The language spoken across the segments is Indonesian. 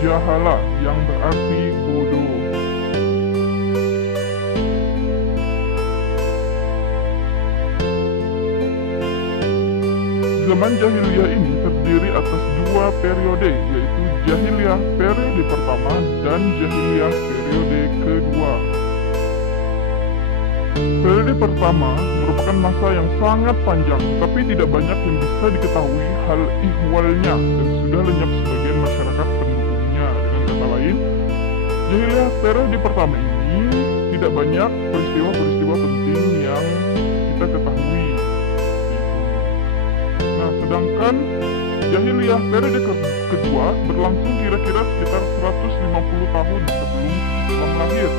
jahala yang berarti bodoh. Zaman jahiliyah ini terdiri atas dua periode, yaitu jahiliyah periode pertama dan jahiliyah periode kedua. Periode pertama merupakan masa yang sangat panjang, tapi tidak banyak yang bisa diketahui hal ihwalnya dan sudah lenyap sebagian masyarakat pendukungnya. Dengan kata lain, jahiliyah periode pertama ini tidak banyak peristiwa-peristiwa penting yang kita ketahui. Nah, sedangkan jahiliyah periode kedua berlangsung kira-kira sekitar 150 tahun sebelum Islam lahir.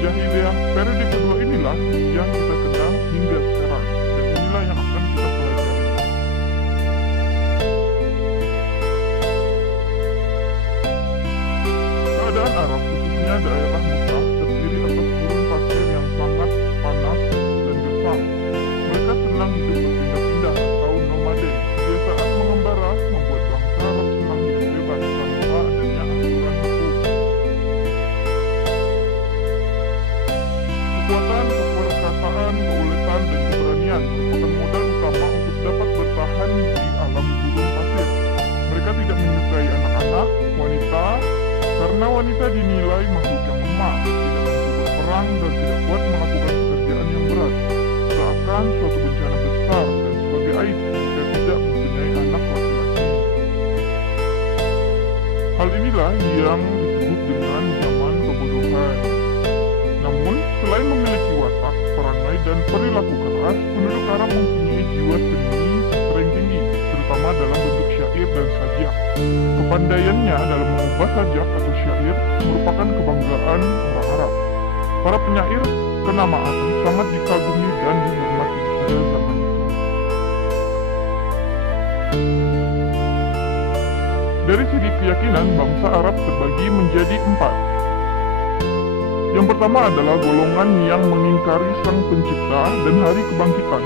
Jahiliyah periode kedua inilah yang kita kenal hingga sekarang, dan inilah yang akan kita pelajari. Keadaan Arab, khususnya daerah Mekah, terdiri atas gurun pasir yang sangat panas dan gersang. Mereka senang hidup berpindah-pindah atau nomaden. Kebiasaan mengembara membuat bangsa Arab senang hidup bebas tanpa adanya aturan hukum. Kekuatan, keperkasaan, keuletan, dan keberanian merupakan modal utama untuk dapat bertahan di alam gurun pasir. Mereka tidak menyukai anak-anak, wanita, karena wanita dinilai makhluk yang lemah, tidak mampu berperang, dan tidak kuat melakukan pekerjaan yang berat. Seakan suatu bencana besar dan sebagai aib jika tidak mempunyai anak laki-laki. Hal inilah yang disebut dengan zaman kebodohan. Namun, selain memiliki watak, perangai, dan perilaku keras, penduduk Arab mempunyai jiwa seni yang tinggi, terutama dalam bentuk syair dan sajak. Kepandaiannya dalam mengubah sajak atau syair merupakan kebanggaan orang Arab. Para penyair kenamaan sangat dikagumi dan dihormati pada zaman itu. Dari segi keyakinan, bangsa Arab terbagi menjadi 4. Yang pertama adalah golongan yang mengingkari Sang Pencipta dan hari kebangkitan.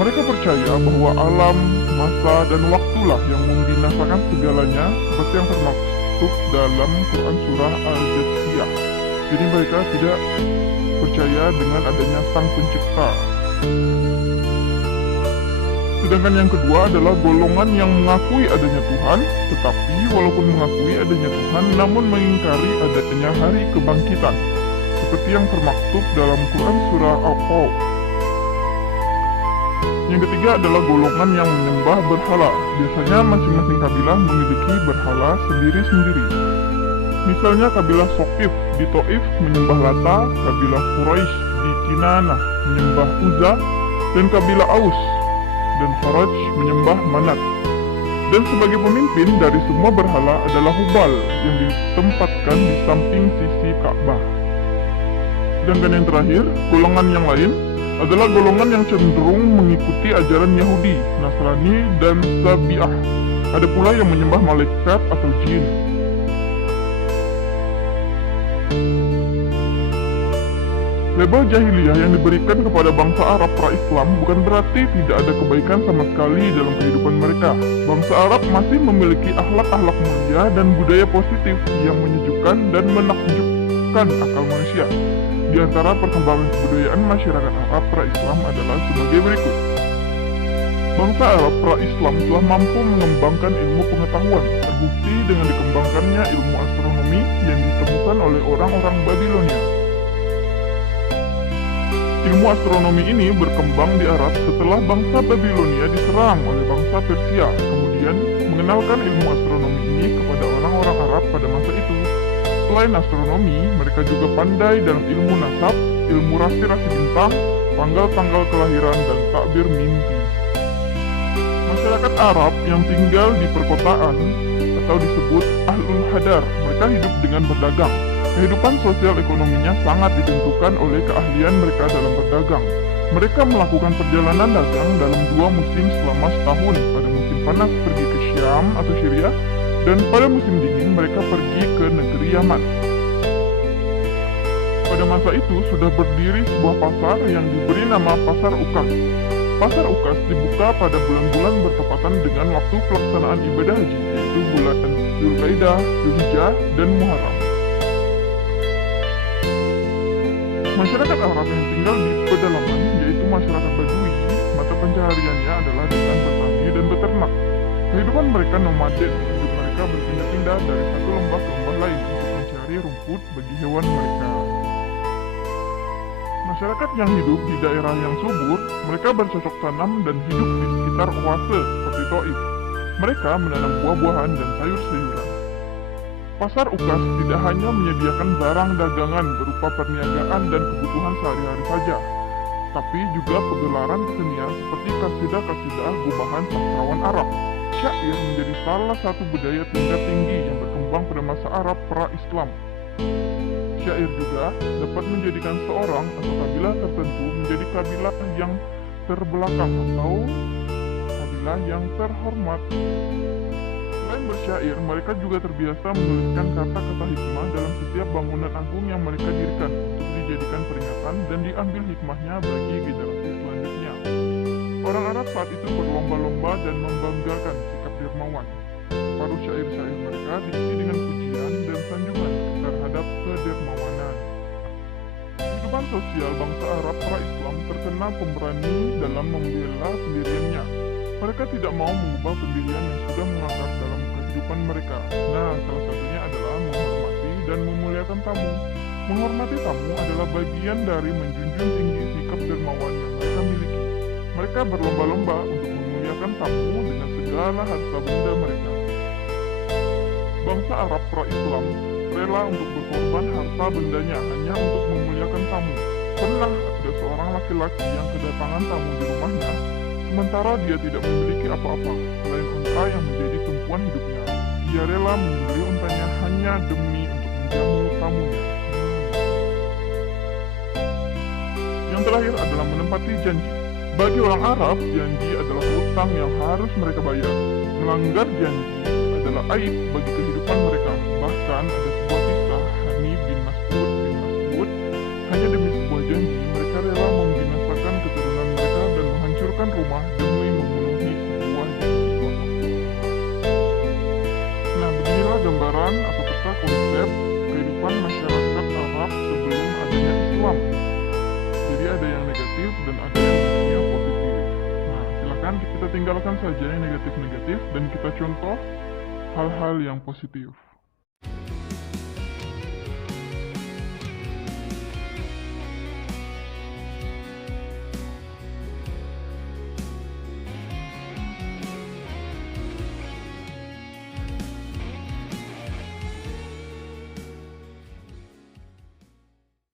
Mereka percaya bahwa alam, masa, dan waktulah yang membinasakan segalanya, seperti yang termaktub dalam Quran Surah Al-Jathiyah. Jadi mereka tidak percaya dengan adanya Sang Pencipta. Sedangkan yang kedua adalah golongan yang mengakui adanya Tuhan, tetapi walaupun mengakui adanya Tuhan, namun mengingkari adanya hari kebangkitan, seperti yang termaktub dalam Quran Surah Al-Qaf. Yang ketiga adalah golongan yang menyembah berhala. Biasanya masing-masing kabilah memiliki berhala sendiri-sendiri. Misalnya kabilah Sokif di Taif menyembah Lata, kabilah Quraisy di Kinanah menyembah Uzza, dan kabilah Aus dan Kharaj menyembah Manat. Dan sebagai pemimpin dari semua berhala adalah Hubal yang ditempatkan di samping sisi Ka'bah. Sedangkan yang terakhir, golongan yang lain adalah golongan yang cenderung mengikuti ajaran Yahudi, Nasrani, dan Sabi'ah. Ada pula yang menyembah malaikat atau jin. Label jahiliyah yang diberikan kepada bangsa Arab pra-Islam bukan berarti tidak ada kebaikan sama sekali dalam kehidupan mereka. Bangsa Arab masih memiliki akhlak-akhlak mulia dan budaya positif yang menyejukkan dan menakjubkan akal manusia. Di antara perkembangan kebudayaan masyarakat Arab pra-Islam adalah sebagai berikut. Bangsa Arab pra-Islam telah mampu mengembangkan ilmu pengetahuan, terbukti dengan dikembangkannya ilmu astronomi yang ditemukan oleh orang-orang Babilonia. Ilmu astronomi ini berkembang di Arab setelah bangsa Babilonia diserang oleh bangsa Persia, kemudian mengenalkan ilmu astronomi ini kepada orang-orang Arab pada masa itu. Selain astronomi, mereka juga pandai dalam ilmu nasab, ilmu rasi-rasi bintang, tanggal-tanggal kelahiran, dan takbir mimpi. Masyarakat Arab yang tinggal di perkotaan atau disebut Ahlul Hadar, mereka hidup dengan berdagang. Kehidupan sosial ekonominya sangat ditentukan oleh keahlian mereka dalam berdagang. Mereka melakukan perjalanan dagang dalam 2 musim selama setahun. Pada musim panas pergi ke Syam atau Syria, dan pada musim dingin mereka pergi ke negeri Yaman. Pada masa itu sudah berdiri sebuah pasar yang diberi nama Pasar Ukak. Pasar Ukas dibuka pada bulan-bulan bertepatan dengan waktu pelaksanaan ibadah haji, yaitu bulan Dzulqa'dah, Dzulhijjah, dan Muharram. Masyarakat Arab yang tinggal di pedalaman, yaitu masyarakat Badui, mata pencahariannya adalah dengan bertani dan beternak. Kehidupan mereka nomaden, hidup mereka berpindah-pindah dari satu lembah ke lembah lain untuk mencari rumput bagi hewan mereka. Masyarakat yang hidup di daerah yang subur, mereka bercocok tanam dan hidup di sekitar oase seperti Taif. Mereka menanam buah-buahan dan sayur-sayuran. Pasar Ukas tidak hanya menyediakan barang dagangan berupa perniagaan dan kebutuhan sehari-hari saja, tapi juga pegelaran kesenian seperti kasidah-kasidah gubahan sastrawan Arab. Syair menjadi salah satu budaya tingkat tinggi yang berkembang pada masa Arab pra-Islam. Syair juga dapat menjadikan seorang atau kabilah tertentu menjadi kabilah yang terbelakang atau kabilah yang terhormat. Selain bersyair, mereka juga terbiasa menuliskan kata-kata hikmah dalam setiap bangunan agung yang mereka dirikan untuk dijadikan peringatan dan diambil hikmahnya bagi generasi selanjutnya. Orang Arab saat itu berlomba-lomba dan membanggakan sikap dermawan. Separuh syair-syair mereka diisi dengan pujian dan sanjungan terhadap kedermawanan. Kehidupan sosial bangsa Arab pra-Islam terkena pemberani dalam membela pendiriannya. Mereka tidak mau mengubah pendirian yang sudah mengakar dalam kehidupan mereka. Nah, salah satunya adalah menghormati dan memuliakan tamu. Menghormati tamu adalah bagian dari menjunjung tinggi sikap dermawan yang mereka miliki. Mereka berlomba-lomba untuk memuliakan tamu dengan segala harta benda mereka. Bangsa Arab pra-Islam rela untuk berkorban harta bendanya hanya untuk memuliakan tamu. Pernah ada seorang laki-laki yang kedatangan tamu di rumahnya, sementara dia tidak memiliki apa-apa selain unta yang menjadi tumpuan hidupnya. Dia rela menyembelih untanya hanya demi untuk menjamu tamunya. Yang terakhir adalah menepati janji. Bagi orang Arab, janji adalah hutang yang harus mereka bayar. Melanggar janji adalah aib bagi kehidupan mereka. Bahkan ada sebuah kisah Hani bin Mas'ud hanya demi sebuah janji mereka rela membinasakan keturunan mereka dan menghancurkan rumah demi memenuhi sebuah janji. Nah, beginilah gambaran atau peta konsep kehidupan masyarakat Arab sebelum adanya Islam. Jadi ada yang negatif dan ada yang positif. Nah, silakan kita tinggalkan saja yang negatif-negatif dan kita contoh hal-hal yang positif.